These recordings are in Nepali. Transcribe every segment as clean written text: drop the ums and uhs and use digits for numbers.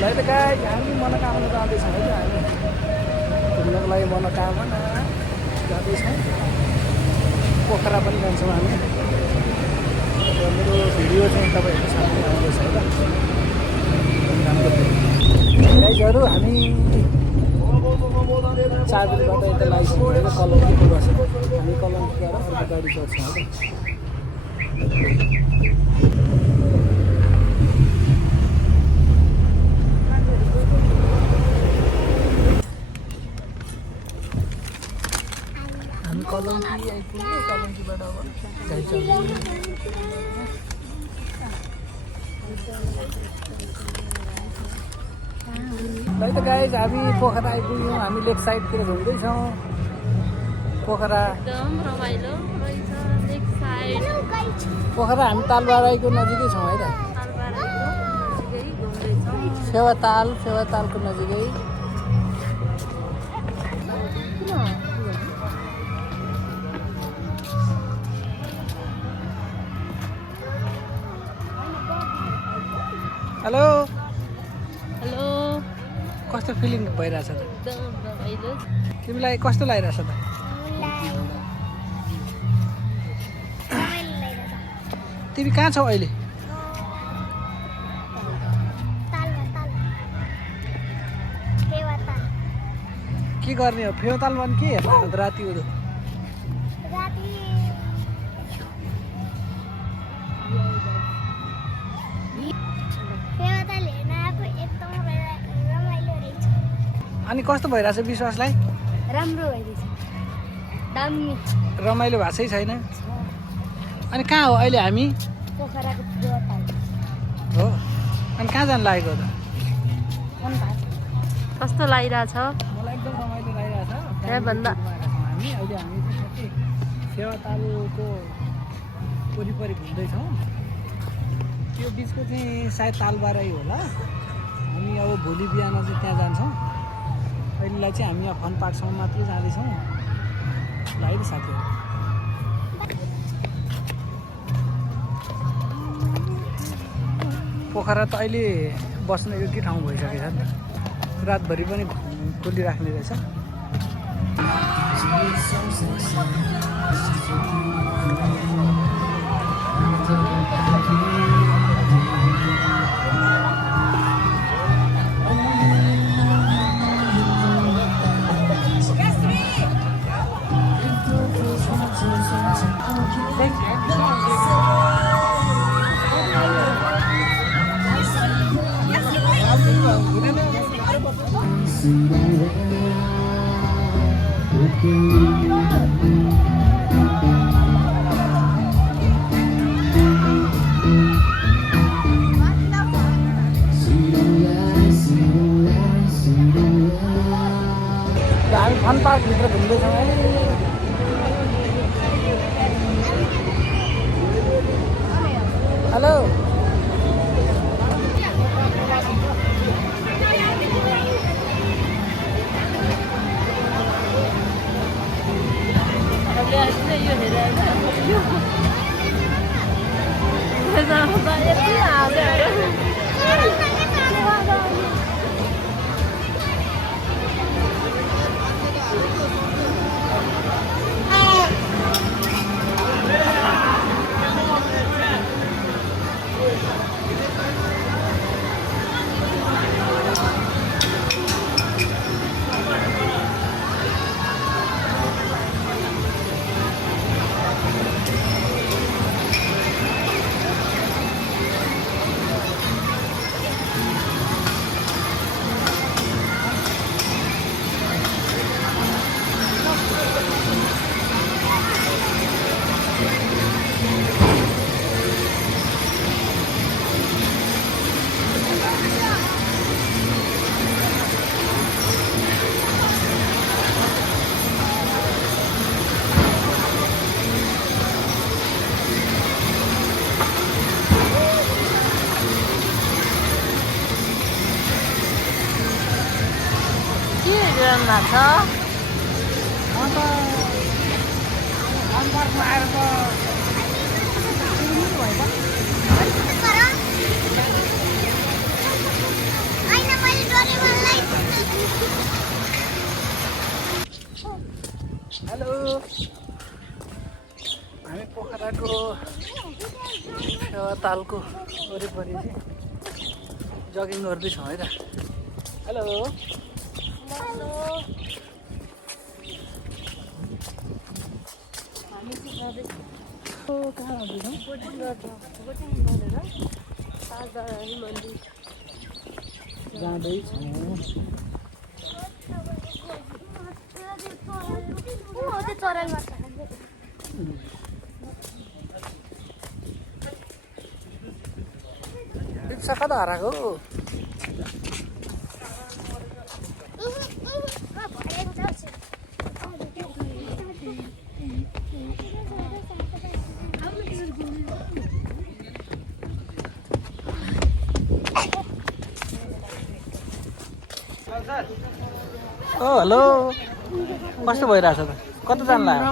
Lấy त गाई हामी मनोकामना जाँदैछौँ है हामी घुम्नको लागि मनोकामना जाँदैछौँ पोखरा पनि जान्छौँ हामी र मेरो भिडियो चाहिँ तपाईँहरूको सामने आउँदैछ है त गाइजहरू हामी 4 बजीबाट यता लागिसक्यो है कलङ्कीको बसेर हामी कलङ्की गएर अर्को गाडी चढ्छौँ है त हामी कलङ्की आइपुग्यो कलङ्कीबाट अब गाडी चढ्छौँ है त गाइज हामी पोखरा आइपुग्यौँ हामी लेक साइडतिर घुम्दैछौँ पोखरा एकदम रमाइलो रहेछ लेक साइड पोखरा हामी तालबाराईको नजिकै छौँ है त फेवातालको नजिकै हेलो हेलो कस्तो फिलिङ भइरहेछ त एकदम रमाइलो तिमीलाई कस्तो लागिरहेछ त तिमी कहाँ छौ अहिले के गर्ने हो फेवातालमा के हेर्नु राति हुँदो अनि कस्तो भइरहेछ विश्वासलाई राम्रो भइरहेछ दामी रमाइलो भएको छैन अनि कहाँ हो अहिले हामी पोखराको फेवाताल हो अनि कहाँ जानु लागेको त कस्तो लागिरहेछ मलाई एकदम रमाइलो लागिरहेछ भन्दा हामी अहिले हामी चाहिँ फेवातालको वरिपरि घुम्दैछौँ त्यो बिचको चाहिँ सायद तालबाराई होला हामी अब भोलि बिहान चाहिँ त्यहाँ जान्छौँ अहिलेलाई चाहिँ हामी यहाँ फन पार्कसम्म मात्रै जाँदैछौँ ल है साथीहरू पोखरा त अहिले बस्न योग्य ठाउँ भइसकेको छ नि रातभरि पनि खोलिराख्ने रहेछ हामी फन पार्कभित्र घुम्दैछौँ है हेलो लाग्छ अन्त अनपार्कमा आएर त भयो त तालको वरिपरि चाहिँ जगिङ गर्दैछौँ है त। हेलो कहाँ जाँदैछौँ? कता हराएको? ओ हेलो, कस्तो भइरहेछ त? कता जानु लाग्यो?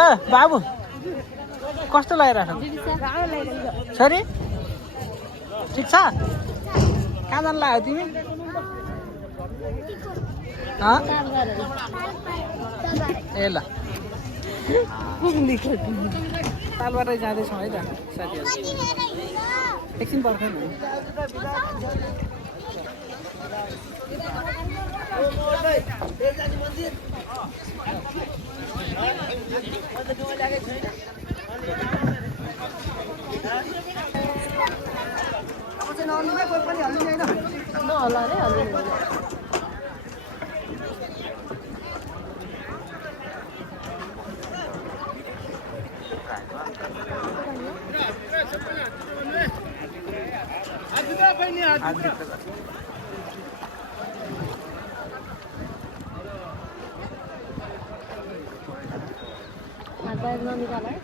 ए बाबु कस्तो लागिरहेछ? छोरी ठिक छ? कहाँ जानु लाग्यो तिमी? ए ल तालबाटै जाँदैछौँ है त साथीहरू। एकछिन पर्खौँ न। होला रे हल्लिनु बाहिर ननिकाल है।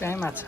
त्यहीँ माछा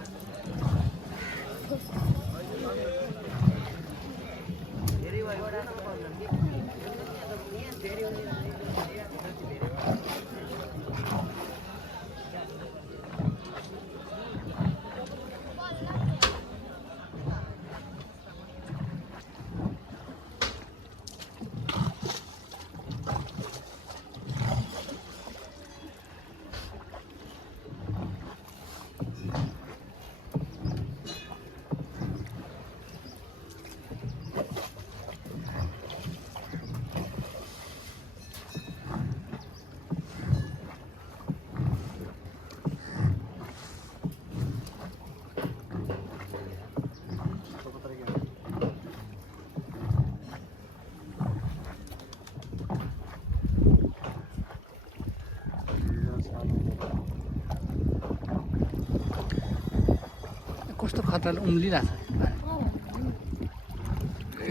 कस्तो खतरा उम्लिरहेछ।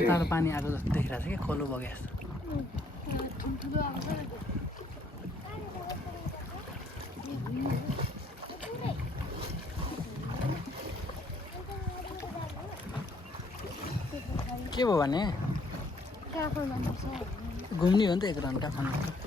तातो पानी आएको जस्तो देखिरहेछ कि खोलो बगे जस्तो। के भयो भने घुम्ने हो नि त एक राउन्ड काठमाडौँ।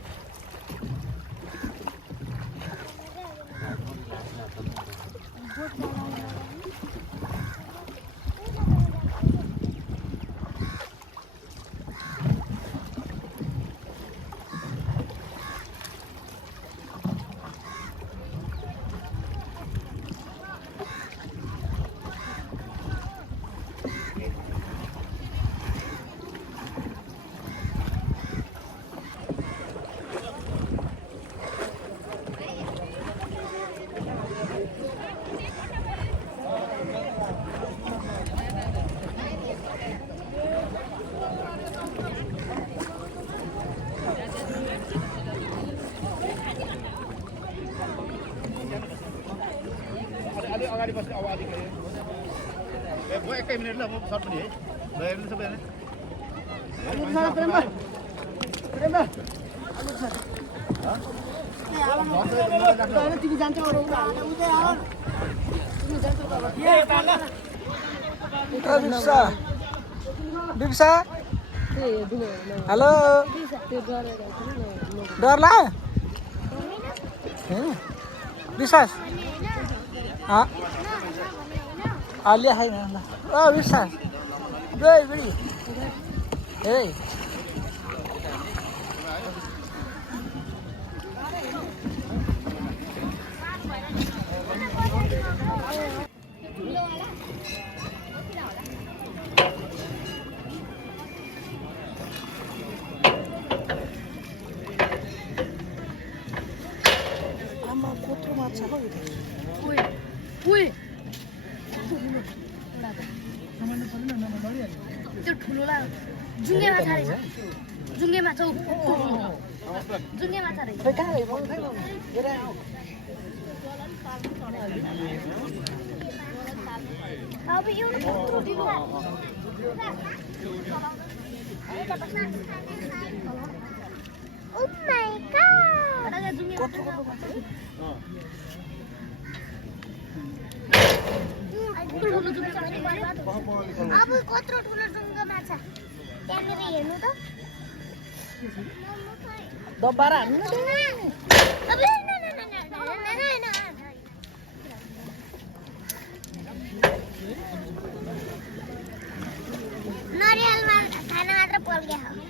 अगाडि बस्नु अब अलिक एकै मिनट ल म सर्ट पनि है ल हेर्नु सबैजना तिमी जान्छौ बिप्सा हेलो डर लाग्यो विश्वास अलि छैन ल ओ विश्वास बुढी ए त्यो ठुलो जुङ्गे माछा रहेछ जुङ्गे माछा जुङ्गे माछा रहेछ अब यो Oh my god! अब कत्रो ठुलो जुङ्गा माछा त्यहाँनिर हेर्नु त दब्बारा हान्नु नरियलमा खाना मात्र पल्क्या हो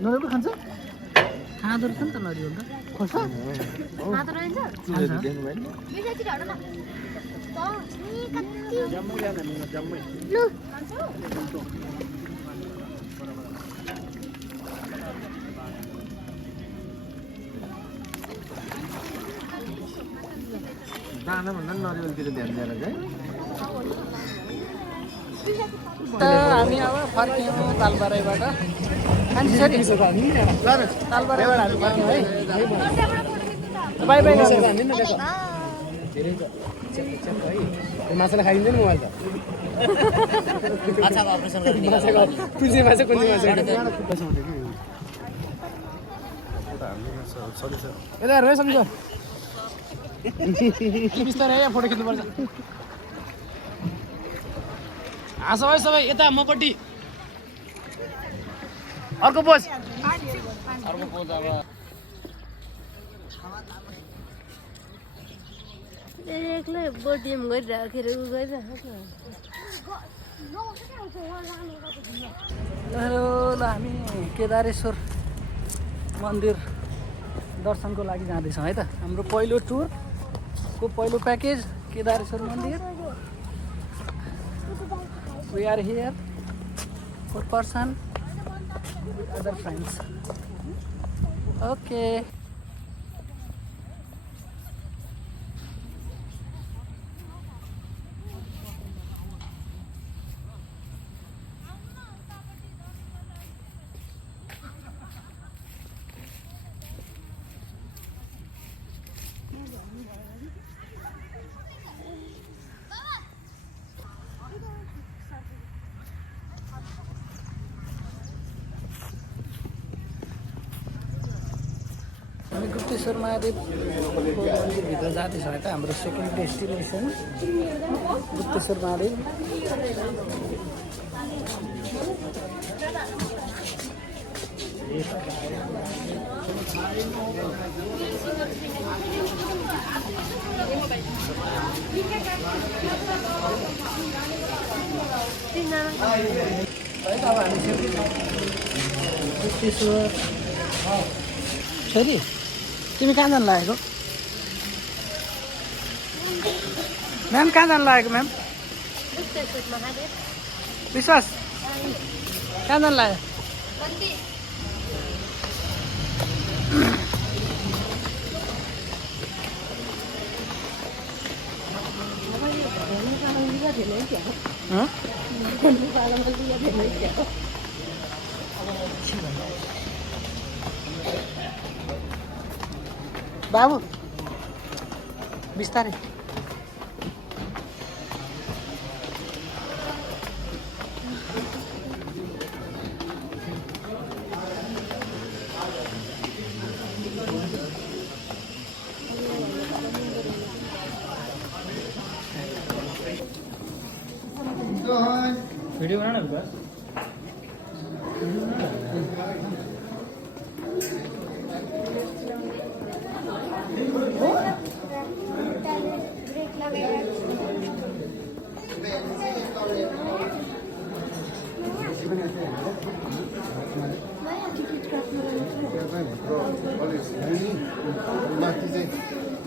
नरिवल खान्छ खाँदो रहेछ नि त नरिवल त खोज्छ खाँदो रहेछ बिसातिर हट न लु दाना भन्दा नरिवलतिर ध्यान दिएर चाहिँ हामी अब फर्क्यौँ तालबाराबाट तालबाराबाट हामी फर्क्यौँ है बाई बाई माछालाई खाइँदैन मोबाइल त माछाको अपरेसन गर्ने कुन चाहिँ माछा यता हेर है सम्झ बिस्तारै है फोटो खिच्नुपर्छ हाँस है सबै यता मपट्टि अर्को पोज अब एक्लै बोटिएम गरिराखेर उ गरिरहेको ल हामी केदारेश्वर मन्दिर दर्शनको लागि जाँदैछौँ है त हाम्रो पहिलो टुरको पहिलो प्याकेज केदारेश्वर मन्दिर We are here for person with other friends. Okay. हामी गुप्तेश्वर महादेवको मन्दिरभित्र जाँदैछौँ है त हाम्रो सेकेन्ड डेस्टिनेसन गुप्तेश्वर महादेव है त अब हामी गुप्तेश्वर छोरी तिमी कहाँ जानु लागेको म्याम कहाँ जानु लागेको म्याम विश्वास कहाँ जानु लाग्यो बाबु बिस्तारै भिडियो बनाना बस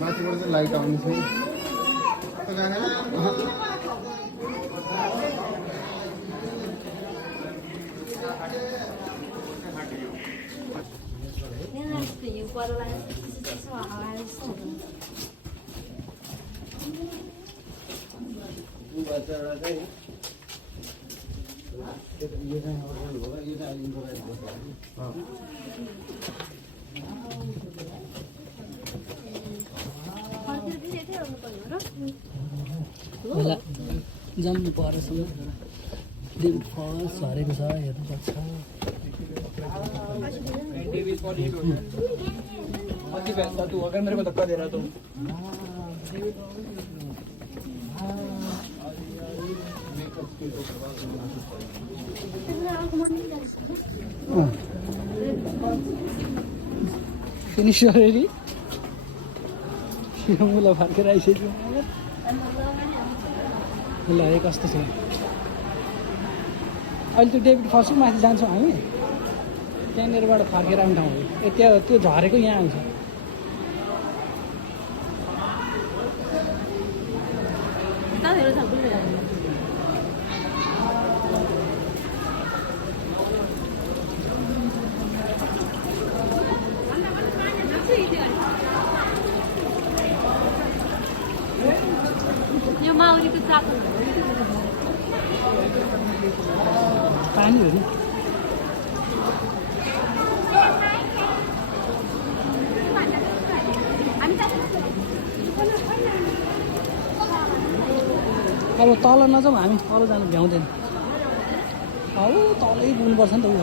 माथिबाट चाहिँ लाइट आउने थियो होला जम्नु परेसम्म डेभिड फल्स हरेको छ हेर्नुपर्छ फिनिस अलरेडी मुला फर्केर आइसक्यो ल हे कस्तो छ अहिले त्यो डेभिड फल्सको माथि जान्छौँ हामी त्यहाँनिरबाट फर्केर आउने ठाउँ हो त्यो झरेको यहाँ आउँछ पानी हो नि अब तल नजाउँ हामी तल जानु भ्याउँदैन हौ तलै पुग्नुपर्छ नि त ऊ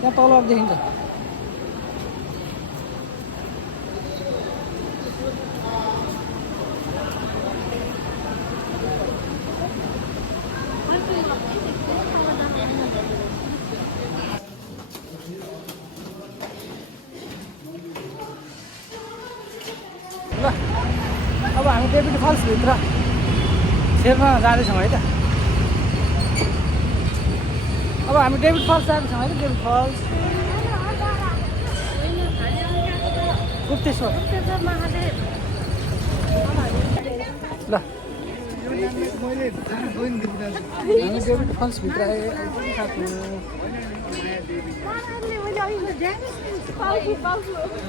त्यहाँ तलबाट देखिन्छ ल अब हामी डेभिड फल्सभित्र खेल्न जाँदैछौँ है त अब हामी डेभिड फल्स जाँदैछौँ है त डेभिड फल्स गुप्तेश्वर ल हामी डेभिड फल्सभित्र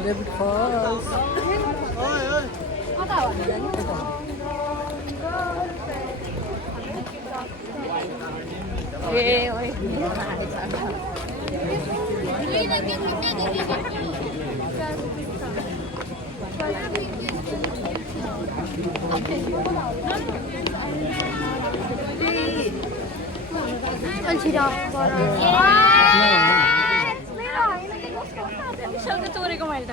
डेभिड फल्स तोरेको मैले त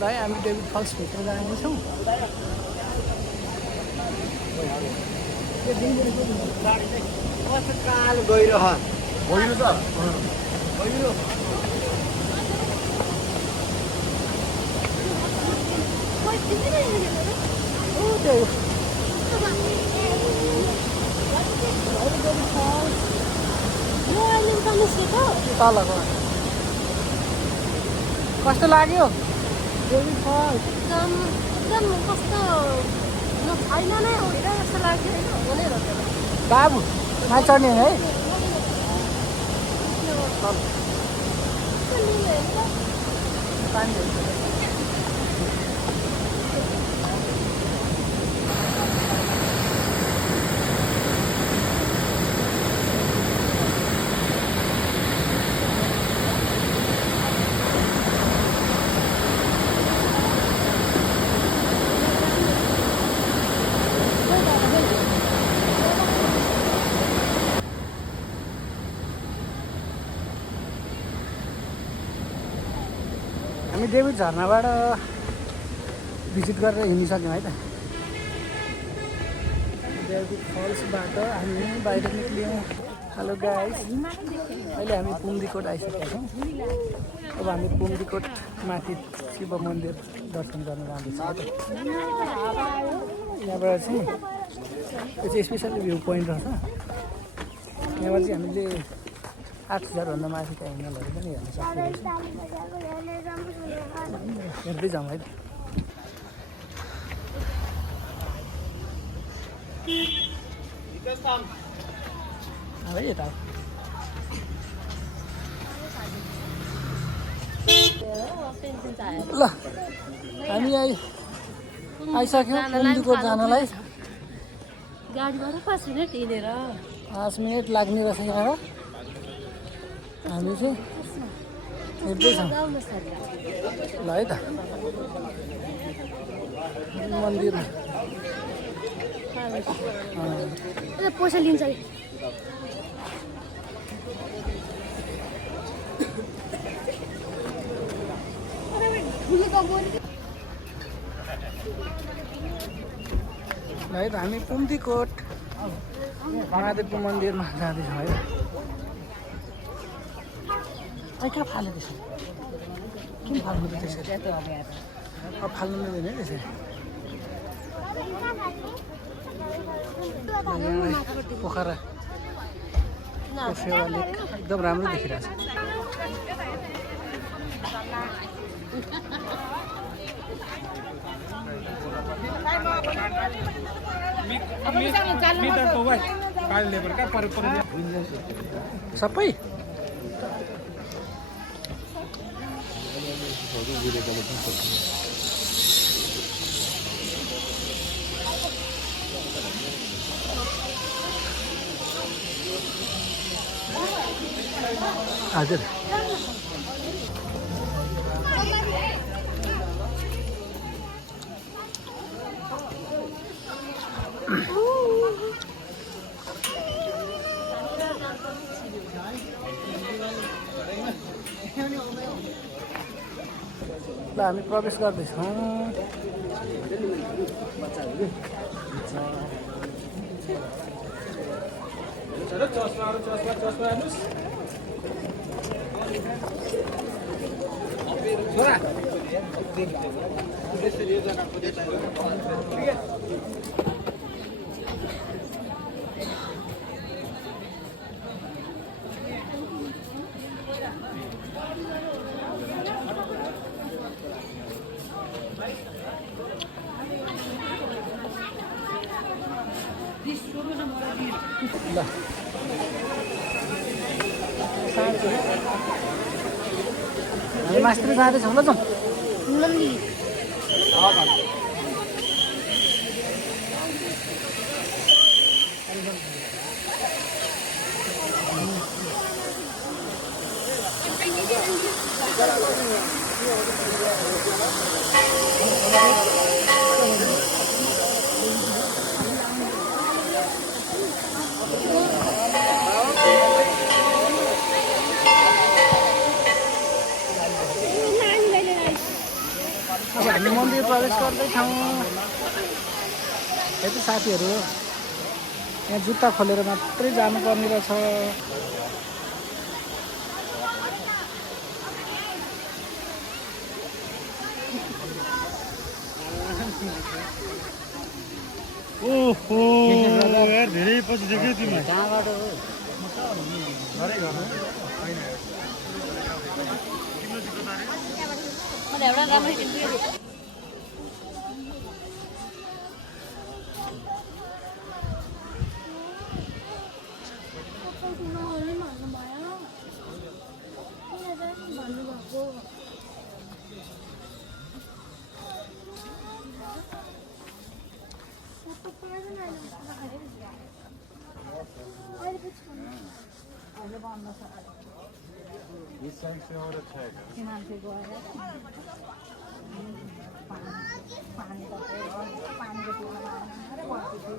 ल हामी डेभिड फल्सभित्र जाँदैछौँ कालो गहिरो गहिरो छ गहिरो तलको कस्तो लाग्यो डेभिड फल्स एकदम कस्तो छैन नै होइन जस्तो लाग्यो होइन हुने रहेछ बाबु माथि चढ्ने है हामी देवी झरनाबाट भिजिट गरेर हिँडिसक्यौँ है त देवी फल्सबाट हामी बाहिर निक्ल्यौँ हेलो गाइस अहिले हामी पुम्दीकोट आइसकेका छौँ अब हामी पुम्दीकोट माथि शिव मन्दिर दर्शन गर्न जाँदैछौँ यहाँबाट चाहिँ यो चाहिँ स्पेसली भ्यू पोइन्ट रहेछ यहाँबाट चाहिँ हामीले 8000 भन्दा माथिका एङ्गलहरू पनि हेर्न सक्छौँ हेर्दै जाउँ है है यता ल हामी आइसक्यौँ पुम्दीकोट जानलाई गाडीबाट 5 मिनट हिँडेर 5 मिनट लाग्ने रहेछ यहाँबाट हामी चाहिँ हेर्दैछौँ ल है त मन्दिरमा पैसा लिन्छ ल है त हामी पुम्दीकोट महादेवको मन्दिरमा जाँदैछौँ है कहाँ फाल्यो त्यसरी किन फाल्नु त त्यसरी अब फाल्नु मिल्दैन है त्यसरी पोखरा सेवाले एकदम राम्रो देखिरहेछ सबै हजुर ल हामी प्रवेश गर्दैछौँ ल हामी मास्टर जाँदैछौँ ल जाउँ अब हामी मन्दिर प्रवेश गर्दैछौँ यति साथीहरू यहाँ जुत्ता खोलेर मात्रै जानुपर्ने रहेछ ओहो यार धेरै पछि देख्यो तिमी कहाँबाट हो एउटा राम्रो किन्छु इस साइड से और अच्छा है मान्छे गएर पानी पानीको टोलमा आएर बस्छु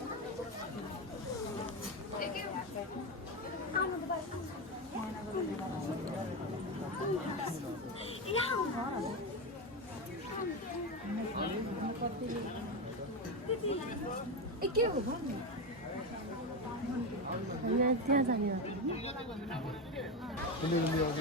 के हो त्यहाँ जाने कुन हिमाल हो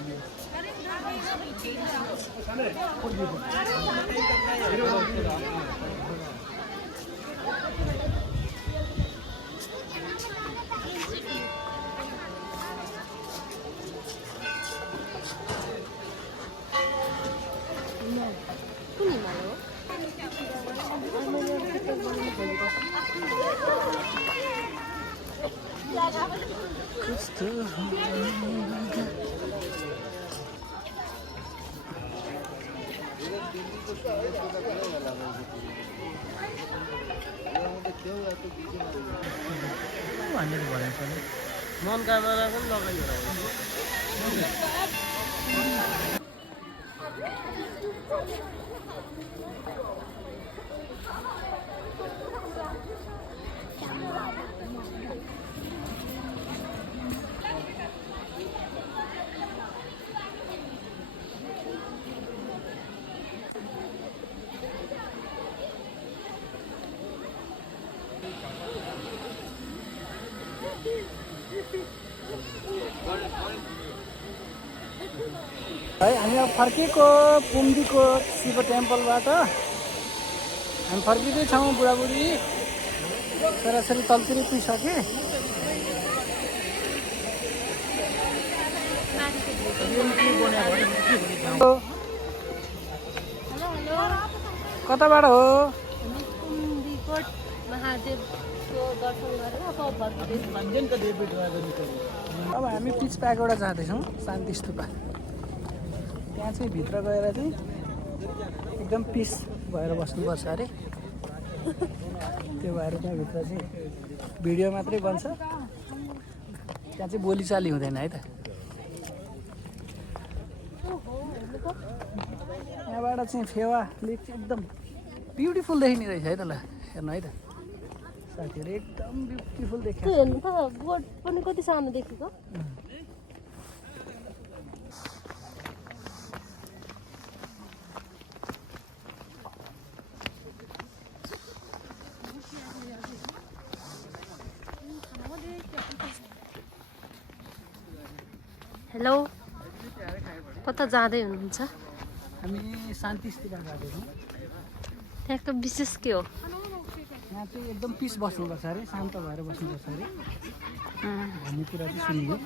मन क्यामेरा पनि लगाइयो है हामी अब फर्केको पुम्दीको शिव टेम्पलबाट हामी फर्किँदै छौँ बुढाबुढी छोराछोरी तलतिर पुगिसके कताबाट हो अब हामी पिच प्याकबाट जाँदैछौँ शान्ति स्तूपा त्यहाँ चाहिँ भित्र गएर चाहिँ एकदम पिस भएर बस्नुपर्छ अरे त्यो भएर त्यहाँभित्र चाहिँ भिडियो मात्रै बन्छ त्यहाँ चाहिँ बोलीचाली हुँदैन है त यहाँबाट चाहिँ फेवा लेक चाहिँ एकदम ब्युटिफुल देखिने रहेछ है त ल हेर्नु है त साथीहरू एकदम ब्युटिफुल देखिन्छ हेर्नु त बोट पनि कति सानो देखेको हेलो कता जाँदै हुनुहुन्छ हामी शान्ति स्तूपा जाँदैछौँ त्यहाँको विशेष के हो यहाँ चाहिँ एकदम पिस बस्नुपर्छ अरे शान्त भएर बस्नुपर्छ अरे भन्ने कुरा चाहिँ सुनियो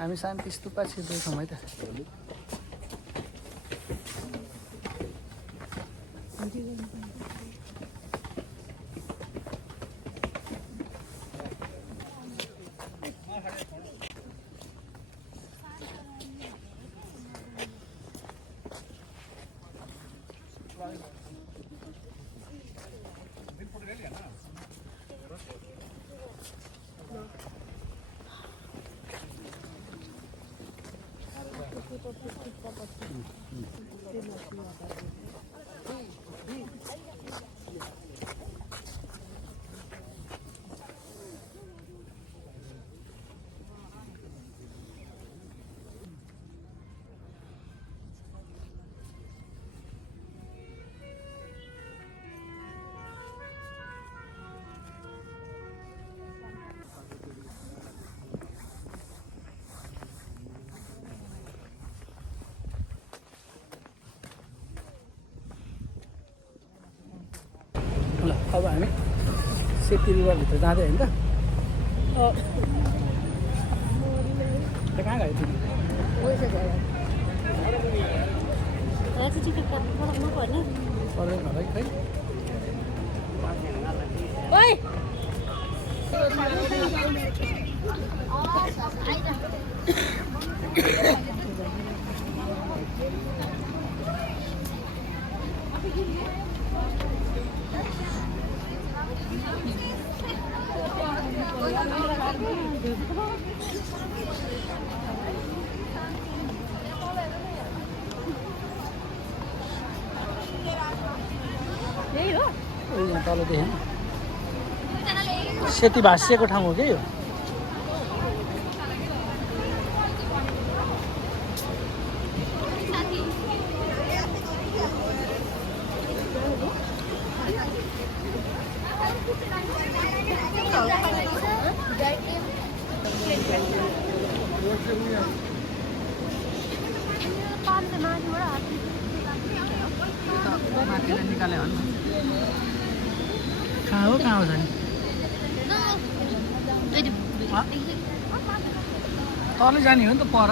हामी शान्ति स्तूपा छिर्दैछौँ है त ल अब हामी सेफ्टी रिभरभित्र जाँदै होइन त कहाँ गयो तिमी टिकट पठाउनु पर्ने पर्दैन होला खै ओइ यही हो यहाँ तल देखेँ सेती भाँसिएको ठाउँ हो कि यो माथिलाई निकाले हो कहाँ हो जाने तलै जाने हो नि त पर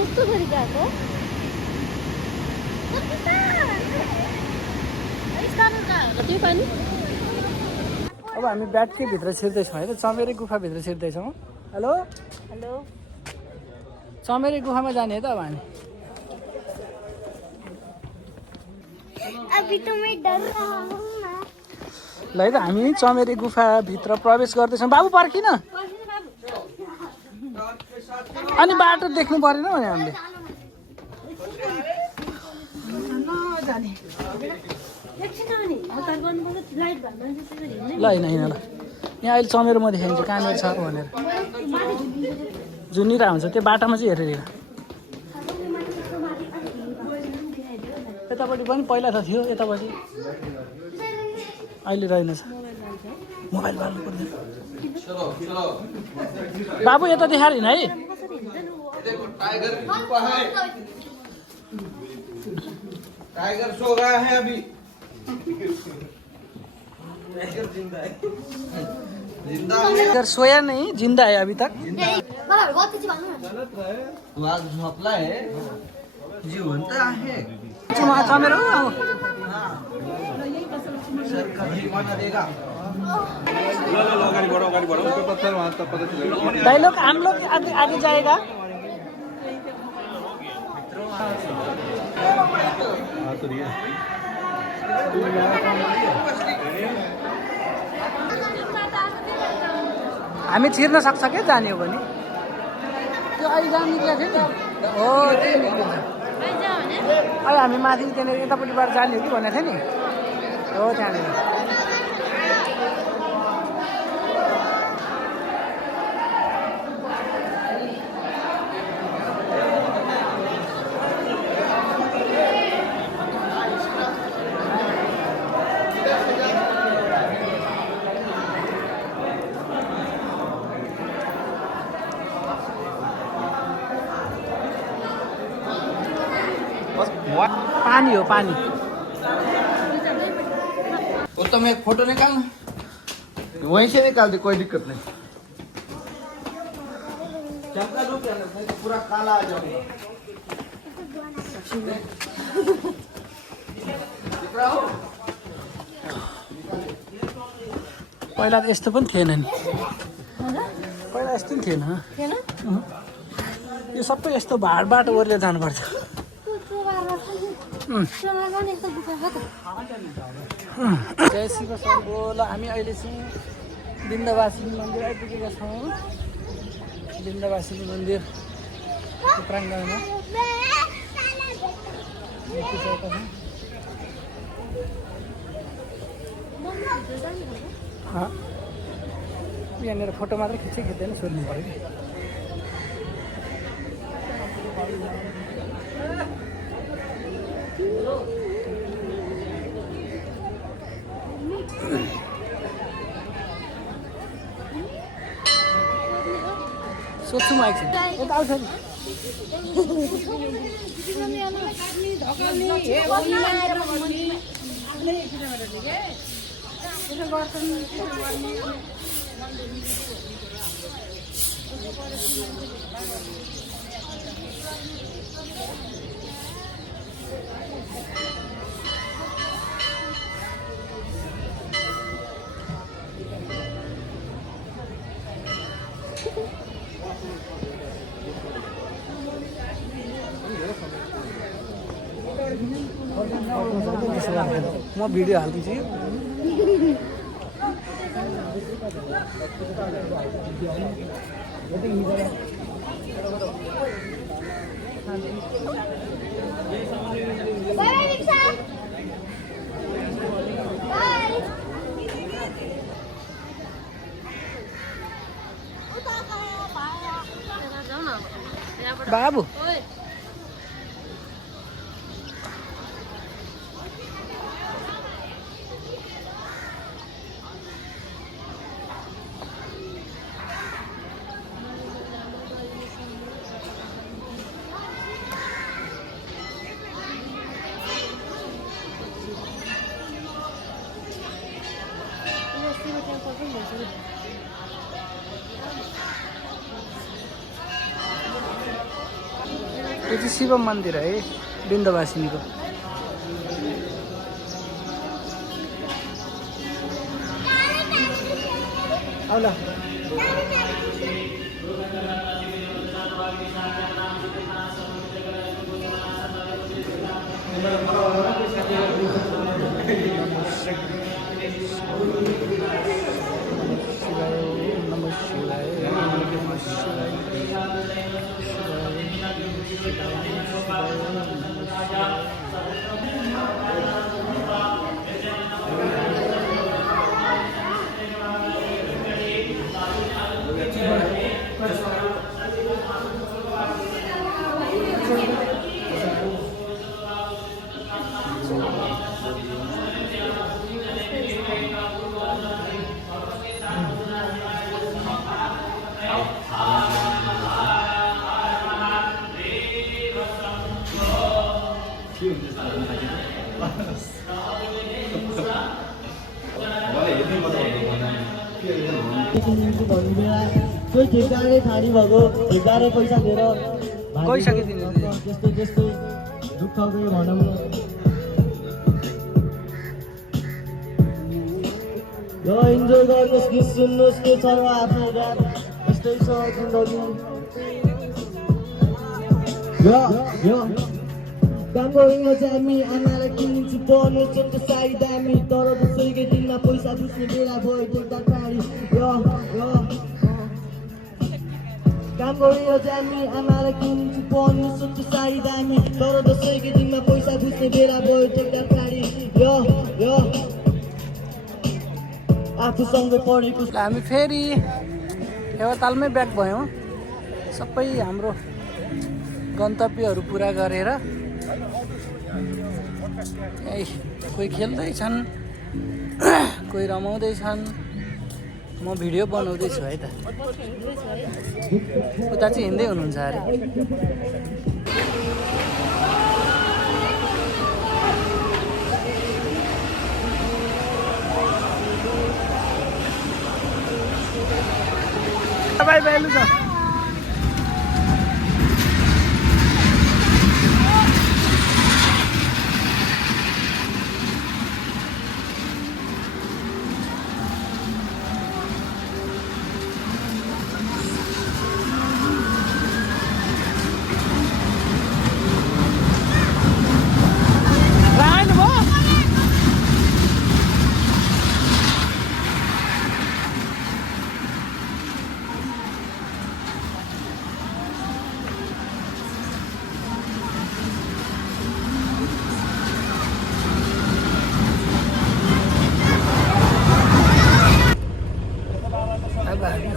कस्तो गरी गएको त्यो पानी अब हामी ब्याटकै भित्र छिर्दैछौँ है त चमेरे गुफाभित्र छिर्दैछौँ हेलो हेलो चमेरे गुफामा जाने है त अब हामी अभी तो मैं डर रहा हूँ ल है त हामी चमेरे गुफाभित्र प्रवेश गर्दैछौँ बाबु पर्खिन अनि बाटो देख्नु परेन भने हामीले ल होइन होइन ल यहाँ अहिले चमेरो म देखाइन्छ कहाँनिर छ भनेर जुनिरा हुन्छ त्यो बाटामा चाहिँ हेरेर हिँड यतापट्टि पनि पहिला त थियो यतापट्टि अहिले रहेनछ मोबाइल बाल्नु पर्दैन बाबु यता देखाएर हिँड है टाइगर सो रहा है अभी टाइगर सोया नहीं जिंदा है अभी तक वाघ झोपला है जिवंत आहे चमेरो सर कभी मना देगा डायलॉग हम लोग आगे आगे जाएगा हामी छिर्न सक्छ क्या जाने हो भने त्यो अहिले जानु निक्लेको थियो नि हो त्यो निक्लेको अहिले हामी माथि त्यहाँनिर यतापट्टिबाट जाने हो कि भनेको थियो नि हो त्यहाँनिर पानी हो पानी वो तो मैं एक फोटो निकालना वहीं से निकाल दे कोई दिक्कत नहीं चमका दो क्या नहीं तो पूरा काला आ जाऊंगा दिख रहा हो पहिला त यस्तो पनि थिएन नि पहिला यस्तो पनि थिएन यो सबै यस्तो भाडबाट ओरेर जानुपर्छ जय शिव शम्भो ल हामी अहिले चाहिँ बिन्दवासिनी मन्दिर आइपुगेका छौँ बिन्दवासिनी मन्दिर प्राङ्गणमा यहाँनिर फोटो मात्रै खिच्दैन सोध्नु पऱ्यो कि सोध्छु म एकछिन यता आउँछ नि म भिडियो हाल्दैछु बाई रिक्सा बाई बाबु यो चाहिँ शिव मन्दिर है बिन्दवासिनीको आउला कोही ठेक्कारै खानी भएको ठेक्कारै पैसा दिएर गइसकिदिनु त्यस्तै त्यस्तै दुःखकै भनौँ न ल इन्जोय गर्नुहोस् गीत सुन्नुहोस् के छ आफ्नो गान यस्तै छ जिन्दगी काम गरेको चाहिँ हामी आमालाई किनिदिन्छु पढ्नु छोटो साडी दामी तर दोस्रोकै दिनमा पैसा बुझ्ने बेला भयो टेक्दा टाढी काम गरेको चाहिँ हामी आमालाई किनिदिन्छु पढ्नु छोटो साडी दामी तर दोस्रोकै दिनमा पैसा बुझ्ने बेला भयो टेक्दा टाढी आफूसँगै पढेको हामी फेरि फेवातालमै ब्याक भयौँ सबै हाम्रो गन्तव्यहरू पुरा गरेर कोही खेल्दैछन् कोही रमाउँदैछन् म भिडियो बनाउँदैछु है त उता चाहिँ हिँड्दै हुनुहुन्छ अरे बाई बाई लु त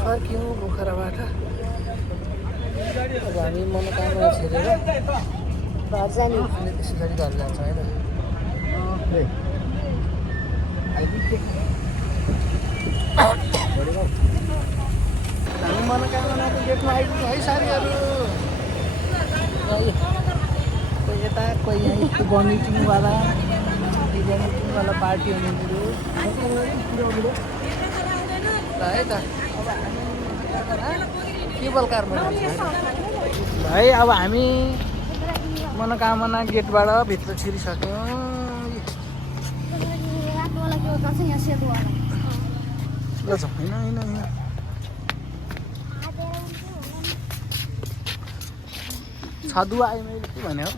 फर्क्यौँ पोखराबाट अब हामी मनोकामना छेडेर घर जाने अनि त्यसै गरी घर जान्छौँ है त हामी मनोकामनाको गेटमा आइपुग्यौँ है साथीहरू। कोही यता कोही यहीँ भमिटिङवाला पार्टी हुनुहुन्थ्यो है त। अब हामी केबल कारमा भाइ अब हामी मनोकामना गेटबाट भित्र छिरिसक्यौँ। ल जाउँ होइन छदुवा आयो मैले के भने हो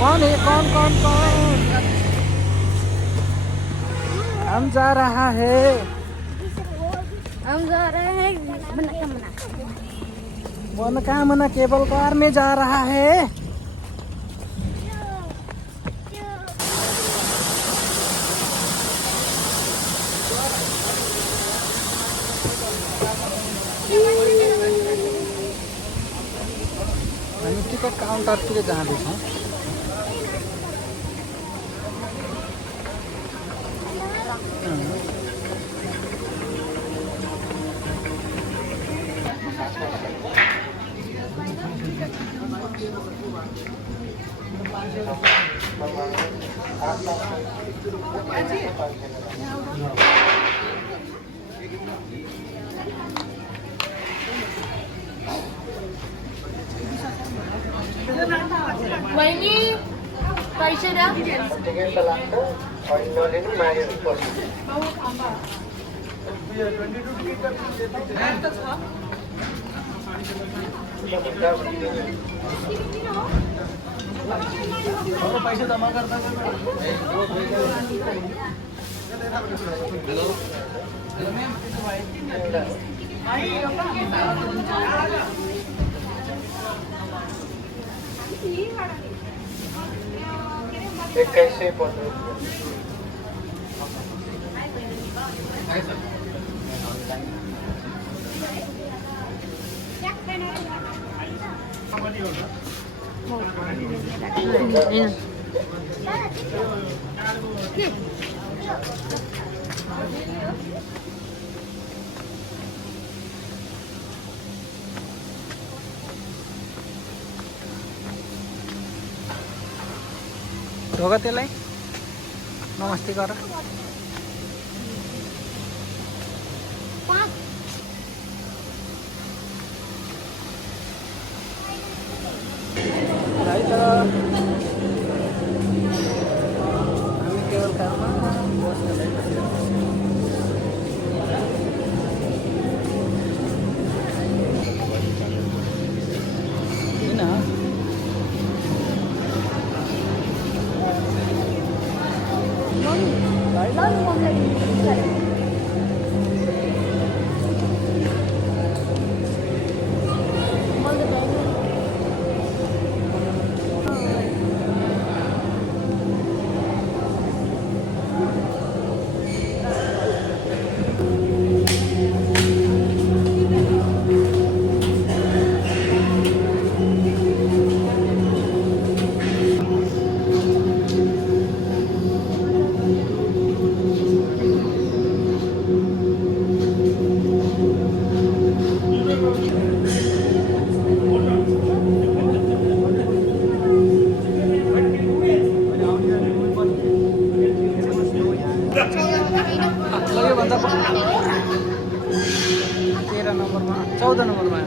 कौन है कौन हम जा रहा है मनोकामना केबल कार में जा रहा है। हामी टिकट काउन्टरतिर जाँदैछौँ। बहिनी पैसे द्या। पैसे जमा करता ढोका त्यसलाई नमस्ते गर। हामी केवल कारमा बस्न योभन्दा 13 नम्बरमा 14 नम्बरमा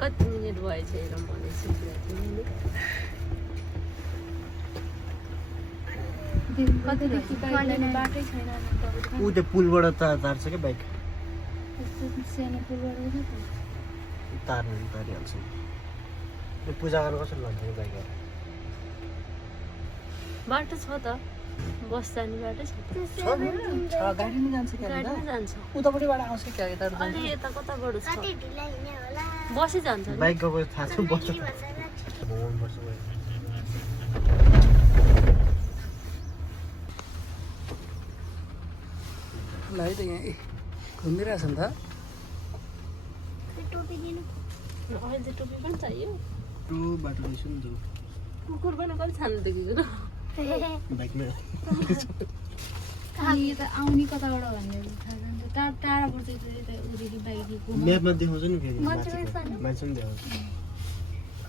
कति मिनट भएछ हेरौँ ऊ त्यो पुलबाट त तार्छ क्या बाइक। तारिहाल्छ यो पूजा गर्नु कसरी लान्छ यो बाइक बाटो छ त बस जाने बाटो छ गाडीमा जान्छ क्या गाडीमा जान्छ उतापट्टिबाट आउँछ क्या यता अलि यता कताबाट छ बसै जान्छ नि। बाइक गएको थाहा छ बस ल है त यहाँ घुमिरहेछ नि त अहिले चाहिँ टोपी पनि चाहियो बाटो रहेछ नि कुकुर पनि कहिले छान्नु देखेको बाइकमा यता आउने कताबाट भन्ने थाहा छैन टाढाबाट चाहिँ उदेखि बाइकको म्यापमा देखाउँछ नि फेरि मान्छे पनि देखाउँछ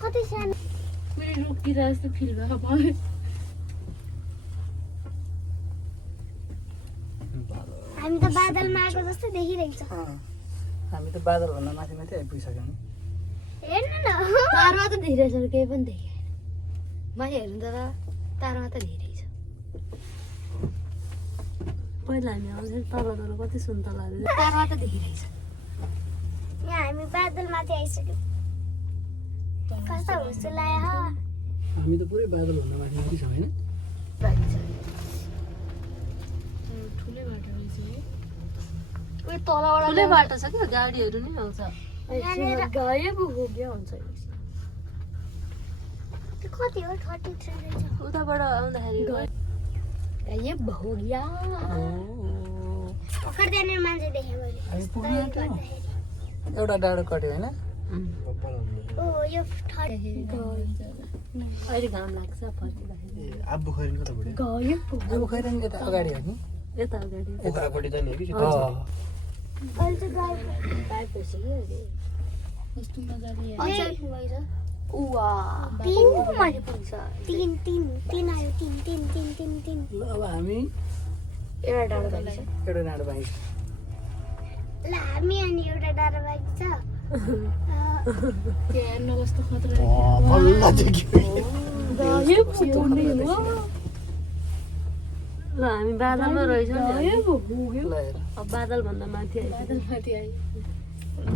कति सानो मैले रोकिरहेको जस्तो फिल भएको भयो हामी त बादलमा आएको जस्तो देखिरहेछ हामी त बादलभन्दा माथि माथि आइपुगिसक्यौँ नि हेर्नु न तारमा त देखिरहेछ केही पनि देखेन माथि हेर्नु त तारमा त देखिरहेछ पहिला हामी आउँछ तल तल कति सुन्तला तारमा त देखिरहेछ यहाँ हामी बादलमाथि आइसक्यौँ कस्तो हुस्सो लाग्यो हामी त पुरै बादलभन्दा माथि माथि छ होइन ठुलै बाटो रहेछ है उयो तलबाट ठुलै बाटो छ क्या गाडीहरू नै आउँछ गएको हो क्या हुन्छ त्यो कति हो 33 रहेछ उताबाट आउँदाखेरि ये भोगिया ओखर देने मान्छे देखेँ मैले हामी पुग्यो एउटा डाँडो कट्यो होइन ओ यो अहिले घाम लाग्छ फर्किँदाखेरि आबु खैरिन कता बढ्यो गयो अब खैरन यता अगाडि हो नि यता अगाडि पोखरापट्टि जाने हो कि अँ। अहिले चाहिँ पाएपछि कि अहिले कस्तो मजाले भइस उवा तीन माथि पुग्छ तीन आयो तीन ल अब हामी एउटा डाँडो लाग्छ एउटा डाँडो बाहिर ल हामी अनि एउटा डाँडो बाइक छ हेर्न कस्तो खतरा बल्ल देख्यो ल हामी बादलमा रहेछौँ नि ल हेर अब बादल भन्दा माथि आइपुग्यो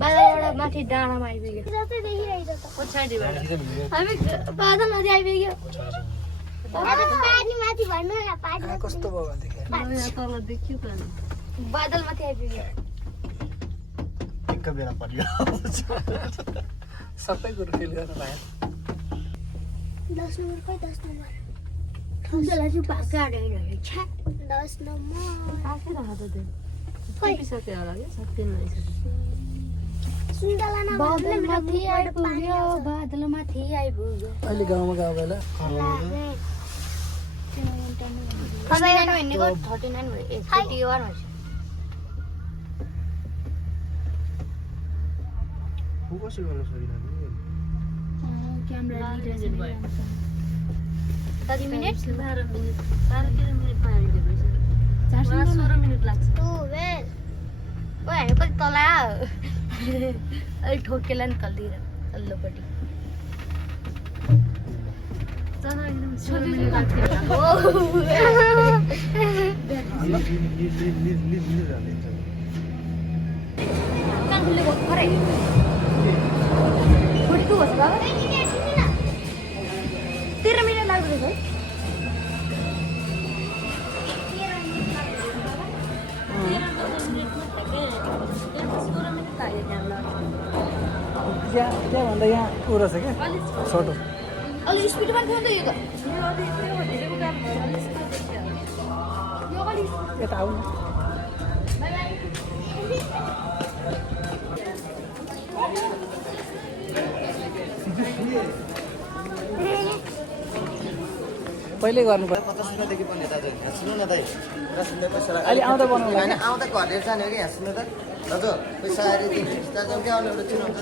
बादलबाट माथि डाँडामा आइपुग्यो जस्तै देखिरहेछ त पछाडिबाट हामी बादलमाथि आइपुग्यो पानी माथि भन्नु न पानी कहाँ कस्तो भयो भनेदेखि यहाँ तल देखियो त अनि बादलमाथि आइपुग्यो एक बेला पर्यो सबै कुरो फिल गर्न पाएँ 10 नम्बर खोइ 10 नम्बर ठुल्ठुला चाहिँ बाक्का आएर 10 नम्बर आफै राख त त्यो सकिसक्यो होला कि सक्दैन रहेछ सुन्तला बादलमाथि आइपुग्यो बादलमाथि आइपुग्यो अहिले गाउँमा गयो बेला सधैँ हिँडेको 39 भयो 31 भएछ कसरी गर्न सकिरहेको क्यामेरा 10 मिनेट 12 मिनेट 13 मिनेट पाइन्छ रहेछ 16 मिनेट लाग्छ 12 ओ हामी कति तल अलि ठोकेला नि तलतिर तल्लोपट्टि एकदम 16 मिनेट लाग्छ कानफुलले बहुत खरै 42 भन्छ बाबा 13 मिनेट लाग्दो रहेछ है त्यहाँभन्दा यहाँ उ रहेछ क्या छोटो अलि स्पिडमा थियो नि त यो यता आउनु पहिले गर्नु पर्यो 50 रुपियाँदेखि पनि दाजु यहाँ सुन्नु न दाइ र सुन्दै पैसा अहिले आउँदा बनाउनु होइन आउँदा घरेर जाने हो कि यहाँ सुन्नु त दाजु पैसा आएर दिन्छु दाजु क्या आउने एउटा चिनाउँछ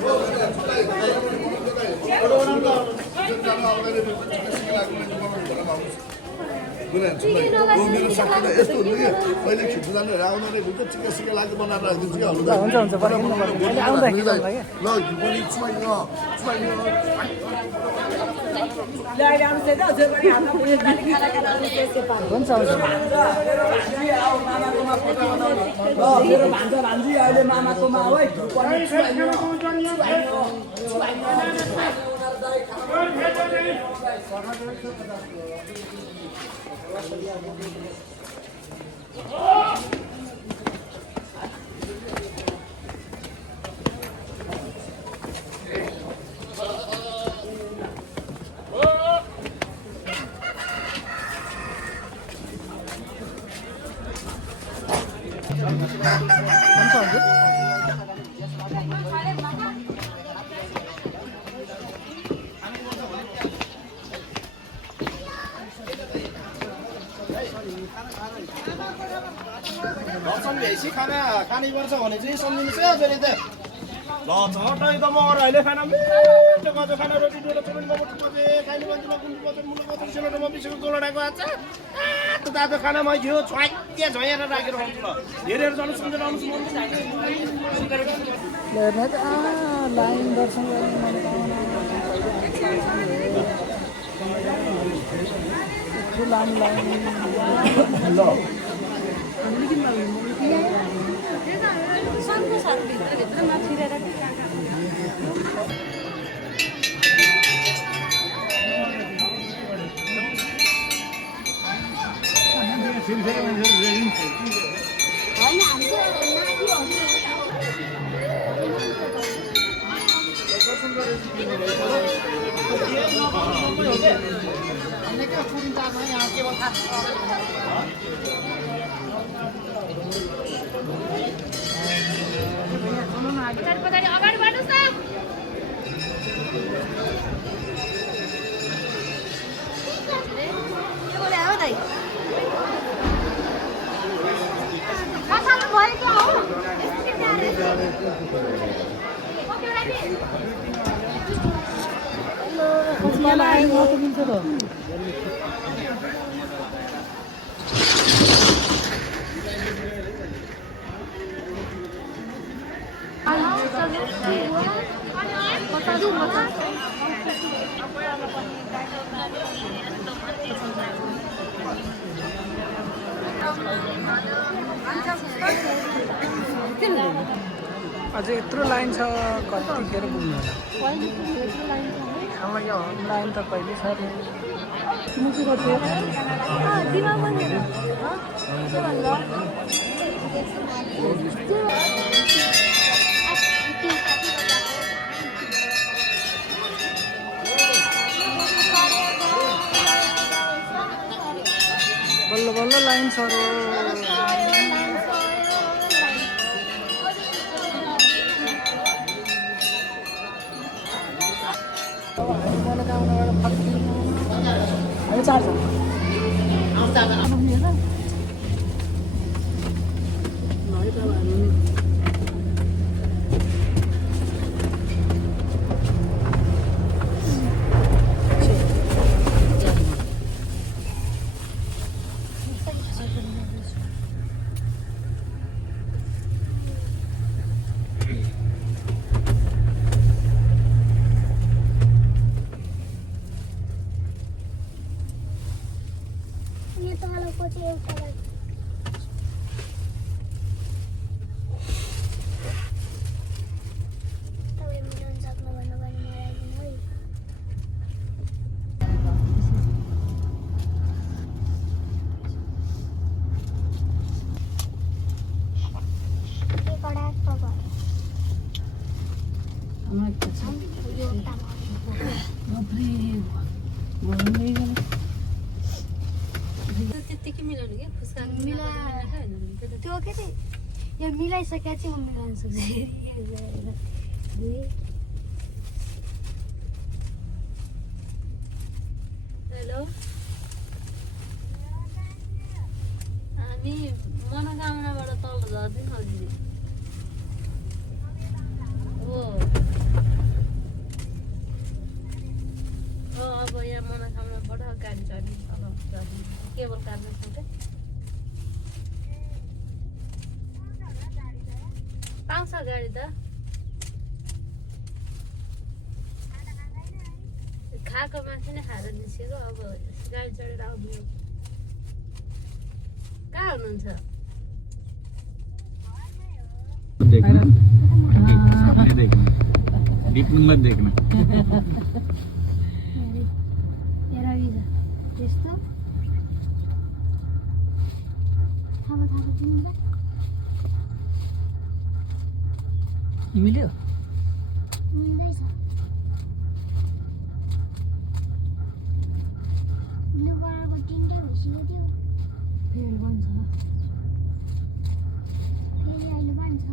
मेरो साथीलाई यस्तो हुन्छ कि पहिले खिच्नु जानु आउँदाखेरि भित्र चिक्का सिक्का लाग्यो बनाएर राखिदिन्छु कि हुन्छ हुन्छ पर्खिनु पर्छ अहिले आउँदा खिचाउँला क्या ल पनि चुमाइयो हुन्छ हुन्छ मेरो भान्जा भान्जी अहिले मामाकोमा हो है हुन्छ हजुर दर्शन भ्याइसी खाना खानै पर्छ भने चाहिँ सम्झिनुहोस् है हजुर त ल झट्टै त म अहिले खाना मिठो गजो खाना रोटी डोलो चुरुङ मटु बजे खाइने मान्छेमा गुन्द्रु बजे मुलो बजे सेलोटोमा बिसेको गोलडाको आचा तातो खाना मै थियो छ्वाइके झयाएर राखेर आउँछु ल हेरेर जानु सम्झेर आउनुहोस् हेर्ने त लाइन दर्शन गर्ने यत्रो लामो लाइन अगाडि बढ्नुहोस् न अझै यत्रो लाइन छ कतिखेर पुग्नु होला यो लाइन त कहिले छ बल्ल बल्ल लाइन छ त्यो के चाहिँ यो मिलाइसकेर चाहिँ म मिलाउन सक्छु हेलो हामी मनोकामनाबाट तल झर्दैछौँ दिदी हो अब यहाँ मनोकामनाबाट गाडी चढ्ने तल केबल काट्नु सक्छ पाउँछ गाडी त खाएको मान्छे नै खाएर निस्केको अब गाडी चढेर आउनु कहाँ हुनुहुन्छ मत देखना त्यस्तो मिल्यो मिल्दैछ लुगाको तिनटै भइसक्यो त्यो फेरि बन्छ फेरि अहिले बन्छ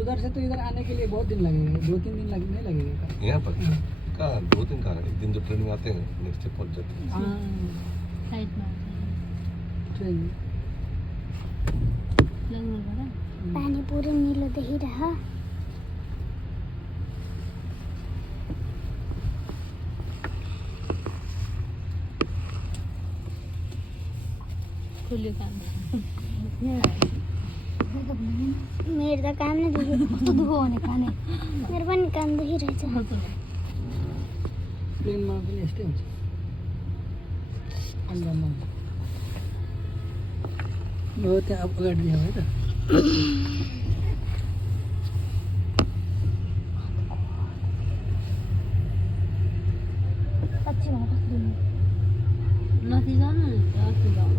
उधर से तो इधर आने के लिए बहुत दिन लगेगा 2-3 दिन नहीं लगेगा यहाँ पर कहाँ 2 दिन कहाँ एक दिन जो ट्रेन में आते हैं नेक्स्ट डे पहुँच जाते हैं साइडमा ट्रेन पानी पुरै निलो देखिरह खुल्यो काम मेरो त कान नै दुख्यो कस्तो दुख्यो भने कानै मेरो पनि कान दुखिरहेछ प्लेनमा पनि यस्तै हुन्छ अन्डरमा हो त्यहाँ अब अगाडि दियो है त पछि भने कस्तो नथी जानु अस्ति जानु